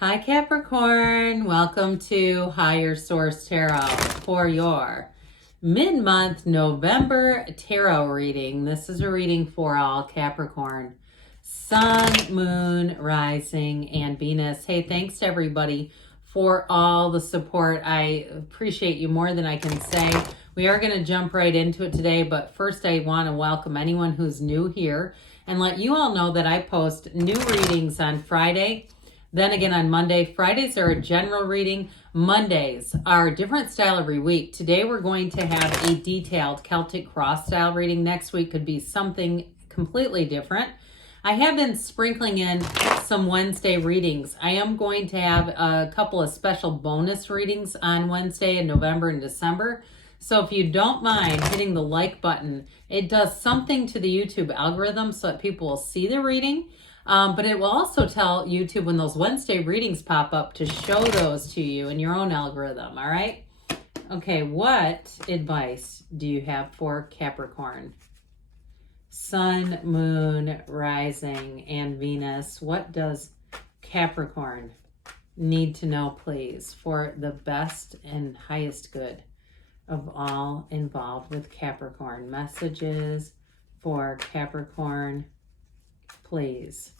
Hi Capricorn, welcome to Higher Source Tarot for your mid-month November tarot reading. This is a reading for all Capricorn, Sun, Moon, Rising, and Venus. Hey, thanks to everybody for all the support. I appreciate you more than I can say. We are going to jump right into it today, but first I want to welcome anyone who's new here and let you all know that I post new readings on Friday. Then again on Monday. Fridays are a general reading. Mondays are a different style every week. Today we're going to have a detailed Celtic cross style reading. Next week could be something completely different. I have been sprinkling in some Wednesday readings. I am going to have a couple of special bonus readings on Wednesday in November and December. So if you don't mind hitting the like button, it does something to the YouTube algorithm so that people will see the reading. But it will also tell YouTube when those Wednesday readings pop up to show those to you in your own algorithm, all right? Okay, what advice do you have for Capricorn? Sun, Moon, Rising, and Venus. What does Capricorn need to know, please, for the best and highest good of all involved with Capricorn? Messages for Capricorn, please.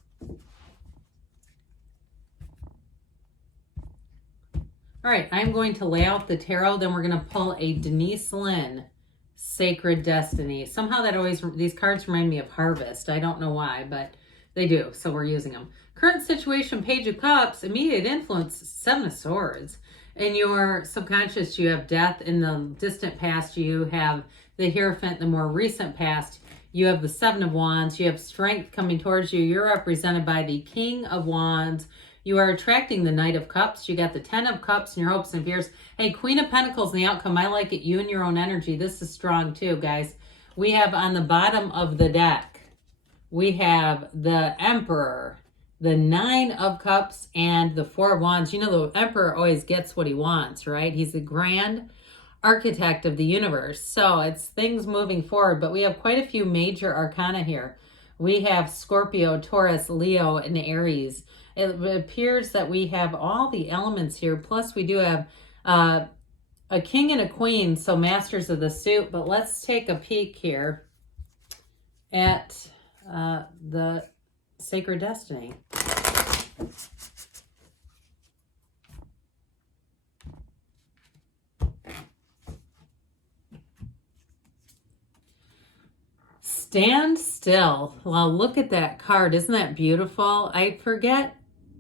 All right, I'm going to lay out the tarot, then we're going to pull a Denise Lynn, Sacred Destiny. Somehow these cards remind me of Harvest. I don't know why, but they do, so we're using them. Current situation, Page of Cups, immediate influence, Seven of Swords. In your subconscious, you have death. In the distant past, you have the Hierophant. The more recent past, you have the Seven of Wands. You have strength coming towards you. You're represented by the King of Wands. You are attracting the Knight of Cups. You got the Ten of Cups and your hopes and fears. Hey, Queen of Pentacles in the outcome. I like it. You and your own energy. This is strong too, guys. We have on the bottom of the deck, we have the Emperor, the Nine of Cups, and the Four of Wands. You know, the Emperor always gets what he wants, right? He's the grand architect of the universe. So it's things moving forward, but we have quite a few major arcana here. We have Scorpio, Taurus, Leo, and Aries. It appears that we have all the elements here. Plus we do have a king and a queen, so masters of the suit. But let's take a peek here at the Sacred Destiny. Stand still. Well, look at that card. Isn't that beautiful? I forget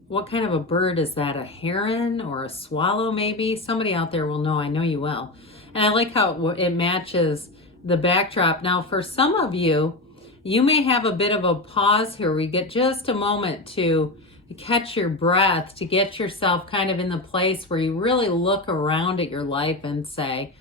what kind of a bird is that? A heron or a swallow maybe? Somebody out there will know. I know you will. And I like how it matches the backdrop. Now, for some of you, you may have a bit of a pause here. We get just a moment to catch your breath, to get yourself kind of in the place where you really look around at your life and say,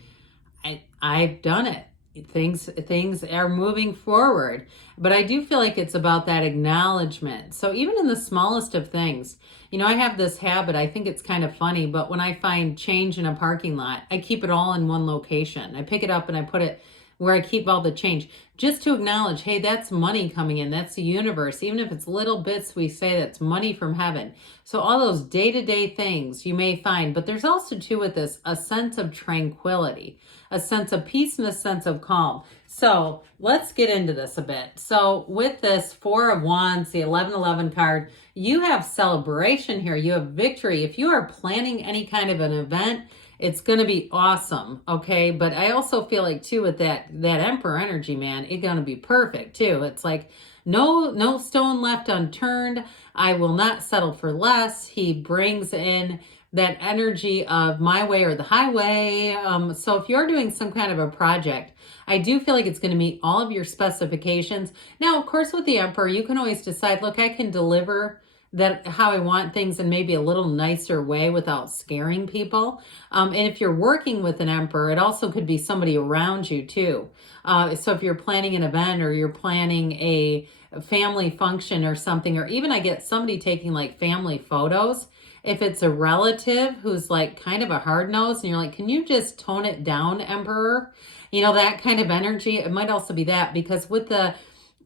I've done it. Things are moving forward, but I do feel like it's about that acknowledgement. So even in the smallest of things, you know, I have this habit, I think it's kind of funny, but when I find change in a parking lot, I keep it all in one location. I pick it up and I put it where I keep all the change, just to acknowledge, hey, that's money coming in. That's the universe. Even if it's little bits, we say that's money from heaven. So all those day-to-day things you may find, but there's also too with this, a sense of tranquility, a sense of peace and a sense of calm. So let's get into this a bit. So with this Four of Wands, the 1111 card, you have celebration here. You have victory. If you are planning any kind of an event, it's going to be awesome, okay? But I also feel like, too, with that Emperor energy, man, it's going to be perfect, too. It's like, no stone left unturned. I will not settle for less. He brings in that energy of my way or the highway. So if you're doing some kind of a project, I do feel like it's going to meet all of your specifications. Now, of course, with the Emperor, you can always decide, look, I can deliver that how I want things in maybe a little nicer way without scaring people. And if you're working with an Emperor, it also could be somebody around you too. So if you're planning an event or you're planning a family function or something, or even I get somebody taking like family photos, if it's a relative who's like kind of a hard nose and you're like, can you just tone it down, Emperor? You know, that kind of energy. It might also be that, because with the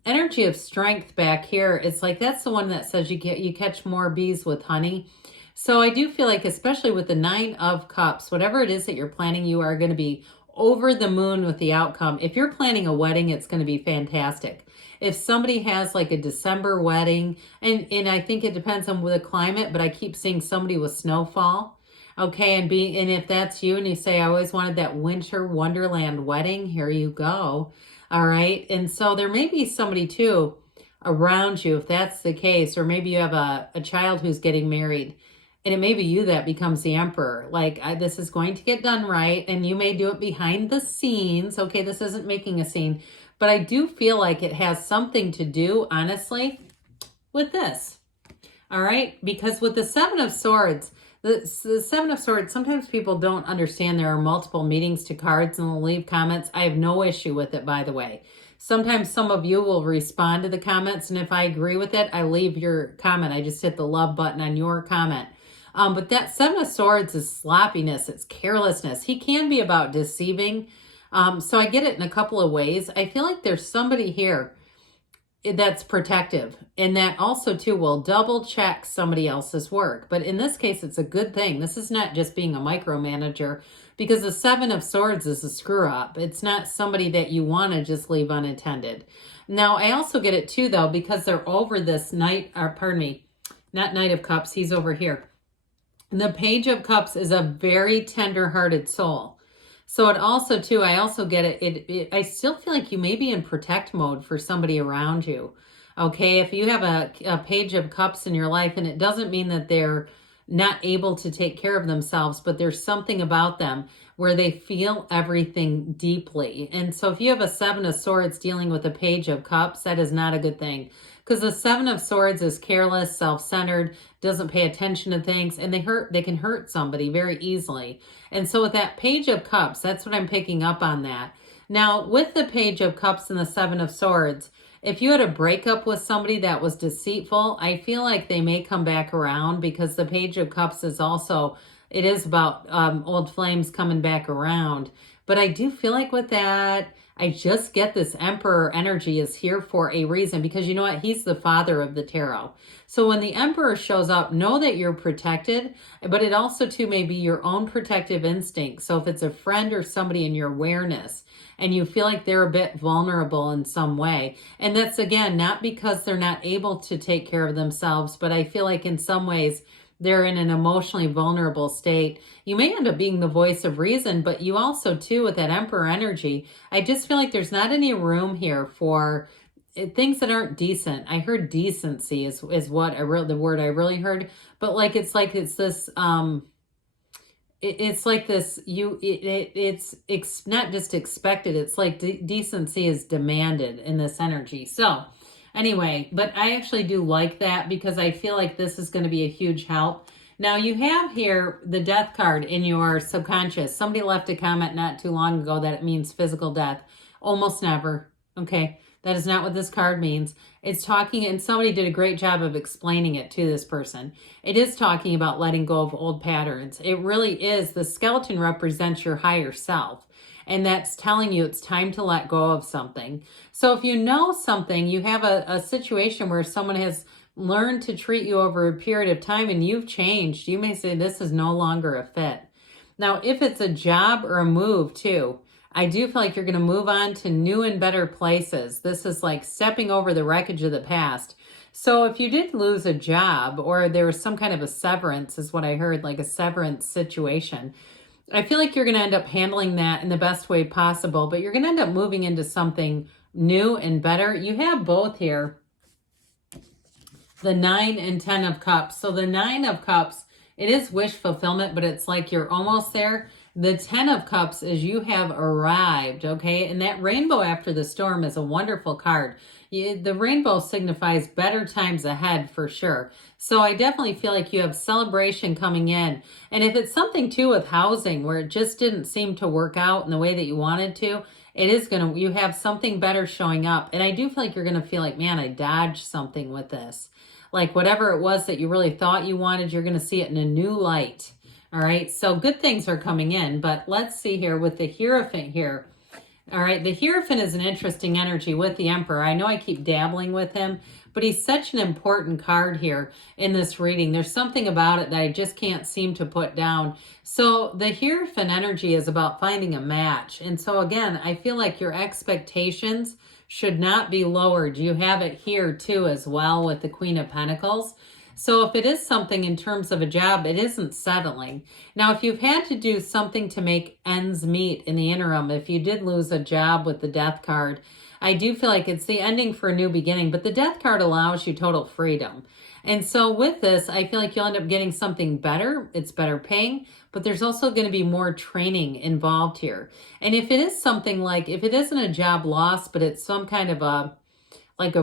energy of strength back here, it's like that's the one that says you catch more bees with honey. So I do feel like, especially with the Nine of Cups, whatever it is that you're planning, you are going to be over the moon with the outcome. If you're planning a wedding, it's going to be fantastic. If somebody has like a December wedding, and I think it depends on the climate, but I keep seeing somebody with snowfall. Okay, and if that's you and you say, I always wanted that winter wonderland wedding, here you go. All right. And so there may be somebody too around you, if that's the case, or maybe you have a child who's getting married, and it may be you that becomes the emperor. Like, this is going to get done right, and you may do it behind the scenes. Okay, this isn't making a scene, but I do feel like it has something to do, honestly, with this. All right, because with the Seven of Swords, the Seven of Swords, sometimes people don't understand there are multiple meanings to cards and they'll leave comments. I have no issue with it, by the way. Sometimes some of you will respond to the comments, and if I agree with it, I leave your comment. I just hit the love button on your comment. But that Seven of Swords is sloppiness. It's carelessness. He can be about deceiving. So I get it in a couple of ways. I feel like there's somebody here that's protective, and that also too will double check somebody else's work. But in this case, it's a good thing. This is not just being a micromanager, because the Seven of Swords is a screw up. It's not somebody that you want to just leave unattended. Now, I also get it too, though, because they're over this Knight, or pardon me, not Knight of Cups. He's over here. The Page of Cups is a very tender-hearted soul. So it also, too, I also get it. I still feel like you may be in protect mode for somebody around you. Okay, if you have a Page of Cups in your life, and it doesn't mean that they're not able to take care of themselves, but there's something about them where they feel everything deeply. And so if you have a Seven of Swords dealing with a Page of Cups, that is not a good thing. Because the Seven of Swords is careless, self-centered, doesn't pay attention to things, and they can hurt somebody very easily. And so with that Page of Cups, that's what I'm picking up on that. Now, with the Page of Cups and the Seven of Swords, if you had a breakup with somebody that was deceitful, I feel like they may come back around, because the Page of Cups is also, it is about old flames coming back around. But I do feel like with that, I just get this Emperor energy is here for a reason, because you know what? He's the father of the tarot. So when the Emperor shows up, know that you're protected, but it also too may be your own protective instinct. So if it's a friend or somebody in your awareness, and you feel like they're a bit vulnerable in some way, and that's again, not because they're not able to take care of themselves, but I feel like in some ways, they're in an emotionally vulnerable state. You may end up being the voice of reason, but you also too, with that Emperor energy, I just feel like there's not any room here for things that aren't decent. I heard decency is what the word I really heard, but like it's this it's like this it's not just expected. It's like decency is demanded in this energy. So anyway, but I actually do like that, because I feel like this is going to be a huge help. Now you have here the Death card in your subconscious. Somebody left a comment not too long ago that it means physical death. Almost never. Okay. That is not what this card means. It's talking, and somebody did a great job of explaining it to this person. It is talking about letting go of old patterns. It really is. The skeleton represents your higher self. And that's telling you it's time to let go of something. So if you know something, you have a situation where someone has learned to treat you over a period of time and you've changed, you may say this is no longer a fit. Now, if it's a job or a move too, I do feel like you're going to move on to new and better places. This is like stepping over the wreckage of the past. So if you did lose a job, or there was some kind of a severance, is what I heard, like a severance situation, I feel like you're going to end up handling that in the best way possible, but you're going to end up moving into something new and better. You have both here, the 9 and 10 of Cups. So the 9 of Cups, it is wish fulfillment, but it's like you're almost there. The 10 of Cups is you have arrived, okay? And that rainbow after the storm is a wonderful card. The rainbow signifies better times ahead for sure. So I definitely feel like you have celebration coming in. And if it's something too with housing where it just didn't seem to work out in the way that you wanted to, you have something better showing up. And I do feel like you're going to feel like, man, I dodged something with this. Like whatever it was that you really thought you wanted, you're going to see it in a new light. All right, so good things are coming in, but let's see here with the Hierophant here. All right, the Hierophant is an interesting energy with the Emperor. I know I keep dabbling with him, but he's such an important card here in this reading. There's something about it that I just can't seem to put down. So the Hierophant energy is about finding a match. And so again, I feel like your expectations should not be lowered. You have it here too as well with the Queen of Pentacles. So if it is something in terms of a job, it isn't settling. Now, if you've had to do something to make ends meet in the interim, if you did lose a job with the Death card, I do feel like it's the ending for a new beginning, but the Death card allows you total freedom. And so with this, I feel like you'll end up getting something better. It's better paying, but there's also going to be more training involved here. And if it is something like, if it isn't a job loss, but it's some kind of a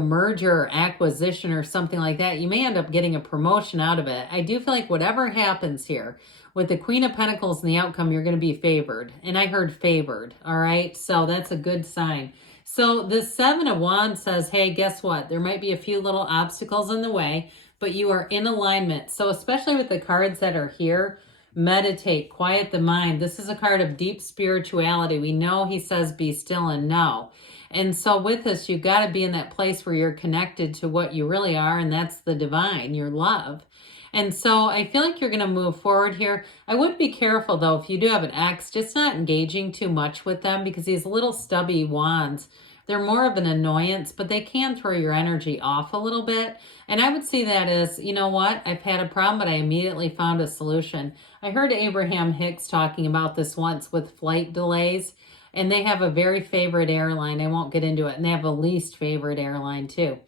merger or acquisition or something like that, you may end up getting a promotion out of it. I do feel like whatever happens here with the Queen of Pentacles and the outcome, you're going to be favored. And I heard favored. All right. So that's a good sign. So the Seven of Wands says, hey, guess what? There might be a few little obstacles in the way, but you are in alignment. So especially with the cards that are here, meditate, quiet the mind. This is a card of deep spirituality. We know he says, be still and know. And so with this, you've got to be in that place where you're connected to what you really are, and that's the divine, your love. And so I feel like you're going to move forward here. I would be careful, though, if you do have an ex, just not engaging too much with them, because these little stubby wands, they're more of an annoyance, but they can throw your energy off a little bit. And I would see that as, you know what, I've had a problem, but I immediately found a solution. I heard Abraham Hicks talking about this once with flight delays. And they have a very favorite airline. I won't get into it. And they have a least favorite airline too.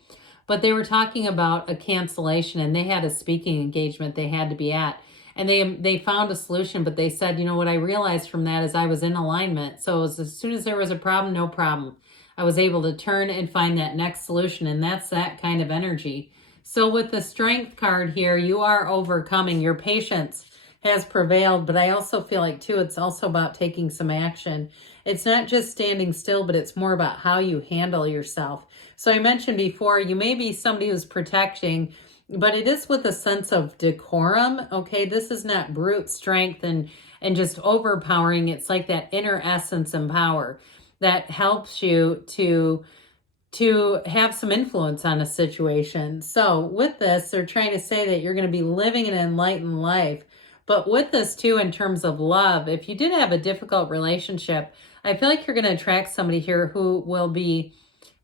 But they were talking about a cancellation, and they had a speaking engagement they had to be at. And they found a solution, but they said, you know, what I realized from that is I was in alignment. So as soon as there was a problem, no problem. I was able to turn and find that next solution. And that's that kind of energy. So with the Strength card here, you are overcoming. Your patience has prevailed, but I also feel like too, it's also about taking some action. It's not just standing still, but it's more about how you handle yourself. So I mentioned before, you may be somebody who's protecting, but it is with a sense of decorum. Okay, this is not brute strength and just overpowering. It's like that inner essence and power that helps you to have some influence on a situation. So with this, they're trying to say that you're going to be living an enlightened life. But with this too, in terms of love, if you did have a difficult relationship, I feel like you're going to attract somebody here who will be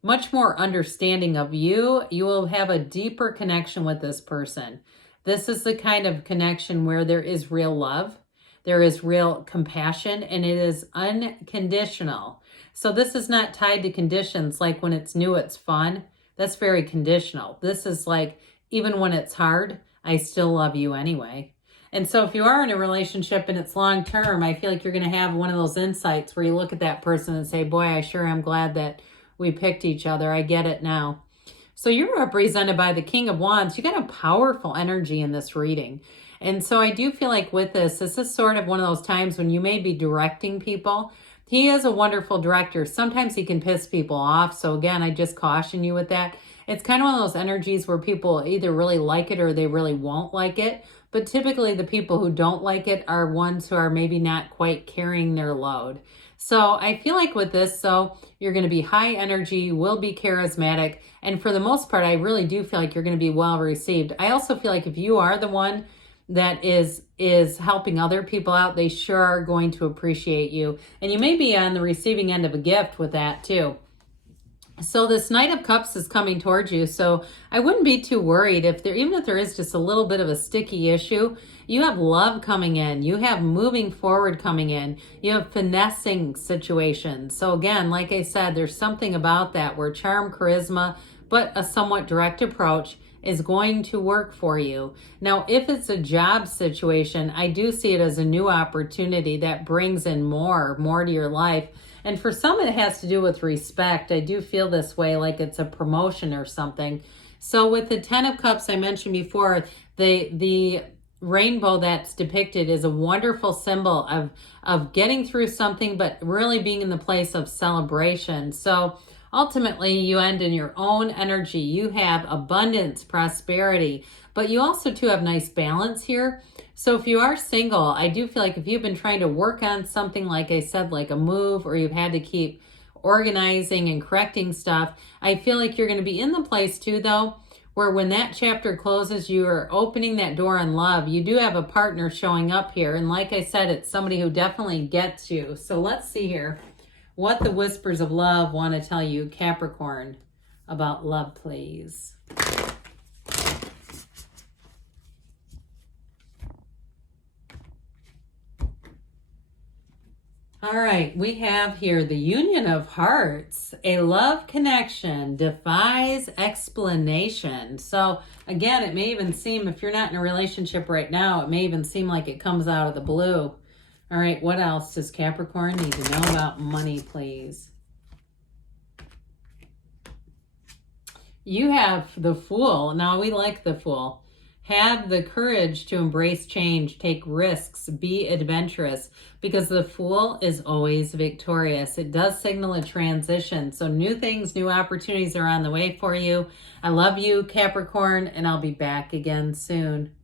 much more understanding of you. You will have a deeper connection with this person. This is the kind of connection where there is real love, there is real compassion, and it is unconditional. So this is not tied to conditions like when it's new, it's fun. That's very conditional. This is like, even when it's hard, I still love you anyway. And so if you are in a relationship and it's long term, I feel like you're going to have one of those insights where you look at that person and say, boy, I sure am glad that we picked each other. I get it now. So you're represented by the King of Wands. You got a powerful energy in this reading. And so I do feel like with this is sort of one of those times when you may be directing people. He is a wonderful director. Sometimes he can piss people off. So again, I just caution you with that. It's kind of one of those energies where people either really like it or they really won't like it. But typically the people who don't like it are ones who are maybe not quite carrying their load. So I feel like with this, so you're going to be high energy, you will be charismatic. And for the most part, I really do feel like you're going to be well received. I also feel like if you are the one that is helping other people out, they sure are going to appreciate you. And you may be on the receiving end of a gift with that too. So this Knight of Cups is coming towards you. So I wouldn't be too worried even if there is just a little bit of a sticky issue. You have love coming in. You have moving forward coming in. You have finessing situations. So again, like I said, there's something about that where charm, charisma, but a somewhat direct approach is going to work for you. Now, if it's a job situation, I do see it as a new opportunity that brings in more to your life. And for some, it has to do with respect. I do feel this way, like it's a promotion or something. So with the Ten of Cups, I mentioned before, the rainbow that's depicted is a wonderful symbol of getting through something, but really being in the place of celebration. So ultimately, you end in your own energy. You have abundance, prosperity, but you also too have nice balance here. So if you are single, I do feel like if you've been trying to work on something, like I said, like a move, or you've had to keep organizing and correcting stuff, I feel like you're going to be in the place too, though, where when that chapter closes, you are opening that door on love. You do have a partner showing up here. And like I said, it's somebody who definitely gets you. So let's see here what the whispers of love want to tell you, Capricorn, about love, please. All right, we have here the Union of Hearts. A love connection defies explanation. So again, it may even seem, if you're not in a relationship right now, it may even seem like it comes out of the blue. All right, what else does Capricorn need to know about money, please? You have the Fool. Now, we like the Fool. Have the courage to embrace change, take risks, be adventurous, because the Fool is always victorious. It does signal a transition. So new things, new opportunities are on the way for you. I love you, Capricorn, and I'll be back again soon.